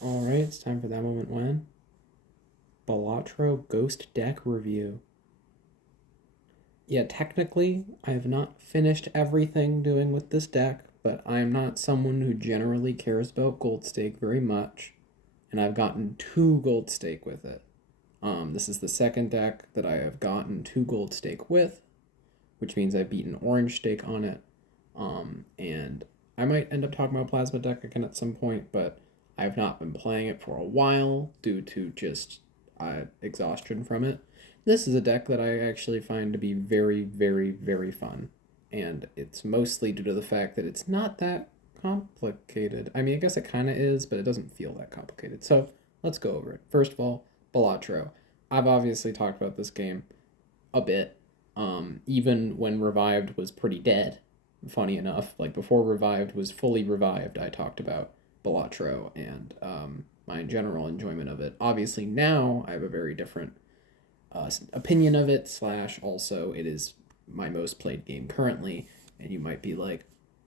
Alright, it's time for that moment when. Balatro Ghost Deck Review. Yeah, technically, I have not finished everything doing with this deck, but I am not someone who generally cares about Gold Stake very much, and I've gotten 2 Gold Stake with it. This is the second deck that I have gotten 2 Gold Stake with, which means I've beaten Orange Stake on it. And I might end up talking about Plasma Deck again at some point, but I've not been playing it for a while due to just exhaustion from it. This is a deck that I actually find to be very, very, very fun. And it's mostly due to the fact that it's not that complicated. I mean, I guess it kind of is, but it doesn't feel that complicated. So let's go over it. First of all, Balatro. I've obviously talked about this game a bit. Even when Revived was pretty dead, funny enough, like before Revived was fully revived, I talked about Balatro and my general enjoyment of it. Obviously, now I have a very different opinion of it, slash, also, it is my most played game currently. And you might be like,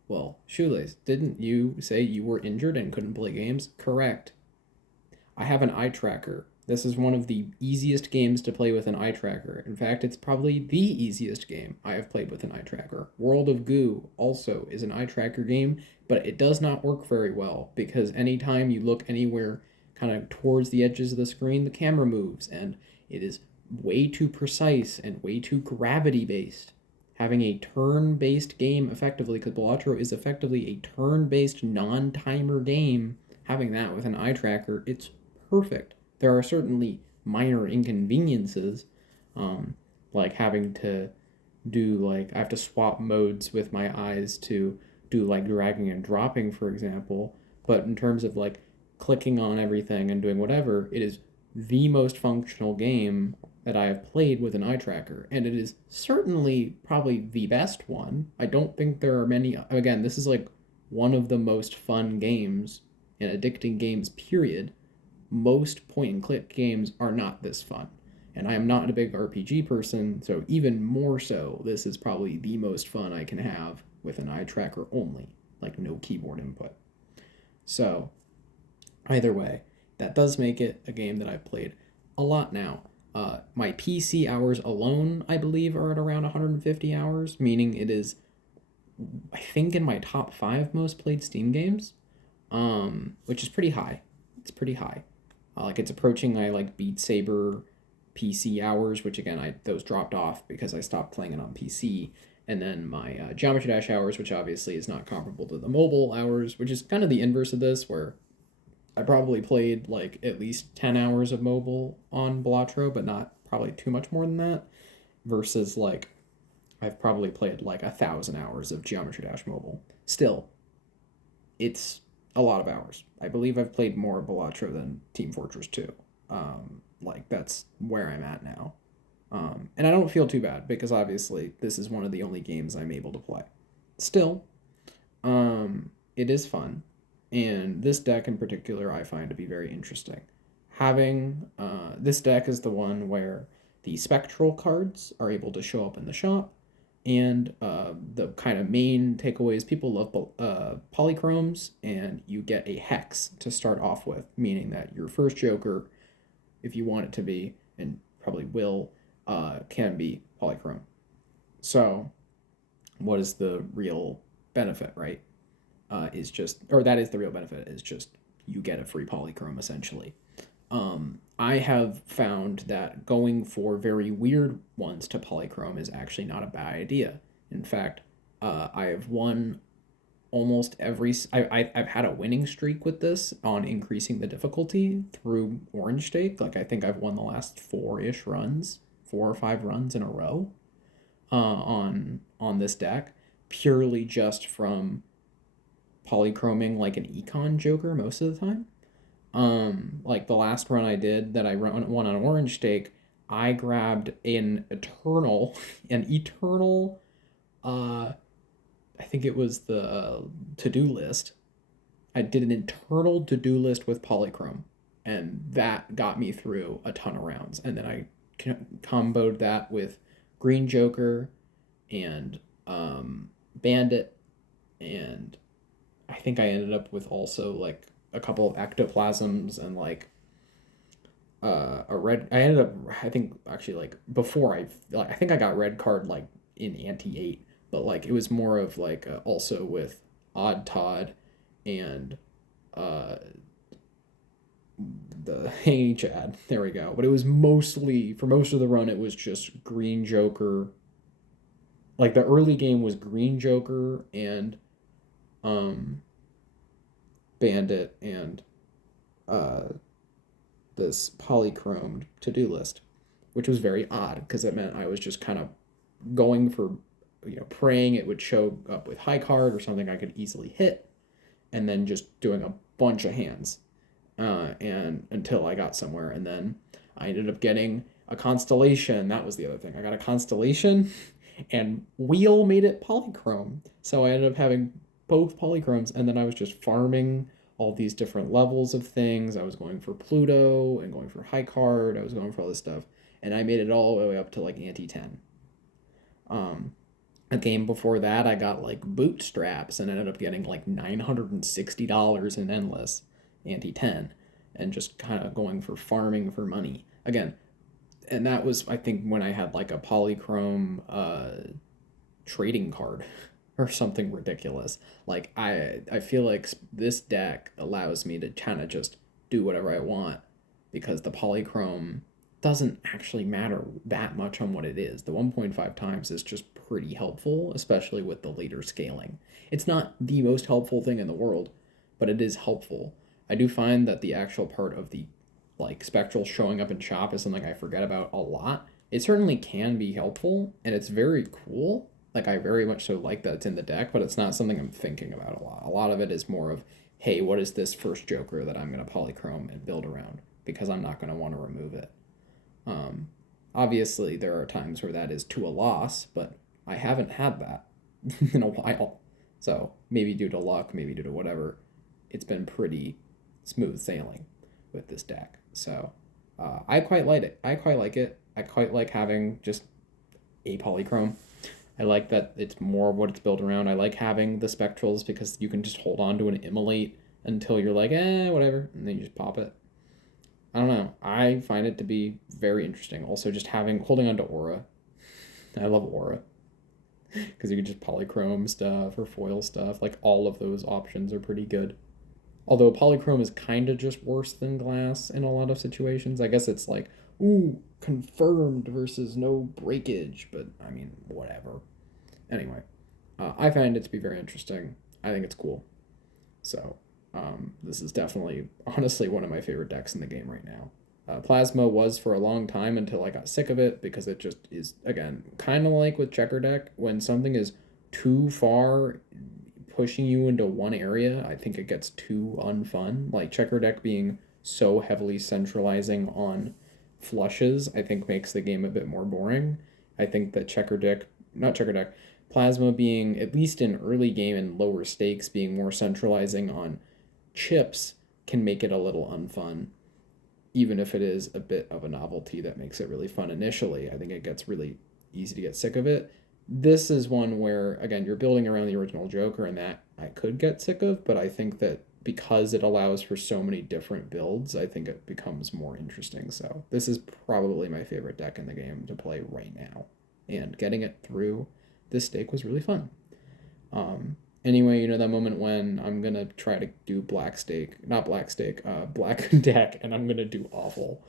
well, Shoelace, didn't you say you were injured and couldn't play games? Correct. I have an eye tracker. This is one of the easiest games to play with an eye tracker. In fact, it's probably the easiest game I have played with an eye tracker. World of Goo also is an eye tracker game, but it does not work very well because anytime you look anywhere kind of towards the edges of the screen, the camera moves, and it is way too precise and way too gravity based. Having a turn based game effectively, because Balatro is effectively a turn based non timer game, having that with an eye tracker, it's perfect. There are certainly minor inconveniences, um, like having to do I have to swap modes with my eyes to do like dragging and dropping, for example. But in terms of like clicking on everything and doing whatever, it is the most functional game that I have played with an eye tracker, and it is certainly probably the best one. I don't think there are many. Again, this is like one of the most fun games and addicting games, period. Most point and click games are not this fun. And I am not a big RPG person, so even more so, this is probably the most fun I can have with an eye tracker only, like no keyboard input. So, either way, that does make it a game that I've played a lot now. My PC hours alone, I believe, are at around 150 hours, meaning it is, I think, in my top 5 most played Steam games, which is pretty high. It's pretty high. Like it's approaching my like Beat Saber PC hours, which again those dropped off because I stopped playing it on PC, and then my Geometry Dash hours, which obviously is not comparable to the mobile hours, which is kind of the inverse of this, where I probably played like at least 10 hours of mobile on Balatro, but not probably too much more than that. Versus like I've probably played like 1,000 hours of Geometry Dash mobile. Still, it's a lot of hours. I believe I've played more Balatro than Team Fortress 2. Like that's where I'm at now. And I don't feel too bad because obviously this is one of the only games I'm able to play. Still, it is fun, and this deck in particular I find to be very interesting. Having this deck is the one where the spectral cards are able to show up in the shop, and the kind of main takeaways, people love polychromes, and you get a hex to start off with, meaning that your first joker, if you want it to be, and probably will, can be polychrome. So what is the real benefit, right? Is just, or that is the real benefit, is just you get a free polychrome essentially. I have found that going for very weird ones to polychrome is actually not a bad idea. In fact, I have won almost every. I've had a winning streak with this on increasing the difficulty through Orange Stake. Like I think I've won the last 4-ish runs, 4 or 5 runs in a row, on this deck, purely just from polychroming like an econ joker most of the time. Like the last run I did that I won on Orange Stake, I grabbed an eternal, I think it was the to-do list. I did an internal to-do list with polychrome, and that got me through a ton of rounds. And then I comboed that with Green Joker and Bandit, and I think I ended up with also like a couple of ectoplasms and like a red. I ended up, I think actually like before I think I got red card like in Ante 8, but like it was more of like also with Odd Todd and uh the Hey Chad. There we go. But it was mostly for most of the run it was just Green Joker. Like the early game was Green Joker and um Bandit and uh this polychromed to-do list, which was very odd because it meant I was just kind of going for, praying it would show up with high card or something I could easily hit, and then just doing a bunch of hands, and until I got somewhere, and then I ended up getting a constellation. That was the other thing. I got a constellation, and wheel made it polychrome, so I ended up having both polychromes, and then I was just farming all these different levels of things. I was going for Pluto and going for high card. I was going for all this stuff, and I made it all the way up to like ante 10. Um, a game before that, I got like bootstraps and ended up getting like $960 in endless ante 10, and just kind of going for farming for money again. And that was, I think, when I had like a polychrome trading card or something ridiculous. Like I feel like this deck allows me to kind of just do whatever I want because the polychrome doesn't actually matter that much on what it is. The 1.5 times is just pretty helpful, especially with the later scaling. It's not the most helpful thing in the world, but it is helpful. I do find that the actual part of the like spectral showing up in shop is something I forget about a lot. It certainly can be helpful and it's very cool. Like I very much so like that it's in the deck, but it's not something I'm thinking about a lot. A lot of it is more of, hey, what is this first Joker that I'm gonna polychrome and build around? Because I'm not gonna want to remove it. Um, Obviously, there are times where that is to a loss, but I haven't had that in a while. So maybe due to luck, maybe due to whatever, it's been pretty smooth sailing with this deck. So I quite like it. I quite like it. I quite like having just a polychrome. I like that it's more of what it's built around. I like having the spectrals because you can just hold on to an immolate until you're like, whatever, and then you just pop it. I don't know. I find it to be very interesting. Also, just holding on to aura. I love aura because you can just polychrome stuff or foil stuff. Like all of those options are pretty good. Although polychrome is kind of just worse than glass in a lot of situations. I guess it's like, ooh, confirmed versus no breakage, but I mean, whatever. Anyway, I find it to be very interesting. I think it's cool. So, this is definitely, honestly, one of my favorite decks in the game right now. Plasma was for a long time until I got sick of it because it just is, again, kind of like with Checker Deck. When something is too far pushing you into one area, I think it gets too unfun. Like Checker Deck being so heavily centralizing on flushes, I think makes the game a bit more boring. I think that not Checker Deck, Plasma being, at least in early game and lower stakes, being more centralizing on chips can make it a little unfun, even if it is a bit of a novelty that makes it really fun initially. I think it gets really easy to get sick of it. This is one where, again, you're building around the original Joker, and that I could get sick of, but I think that because it allows for so many different builds, I think it becomes more interesting. So this is probably my favorite deck in the game to play right now, and getting it through this stake was really fun. Anyway, that moment when I'm gonna try to do black deck, and I'm gonna do awful.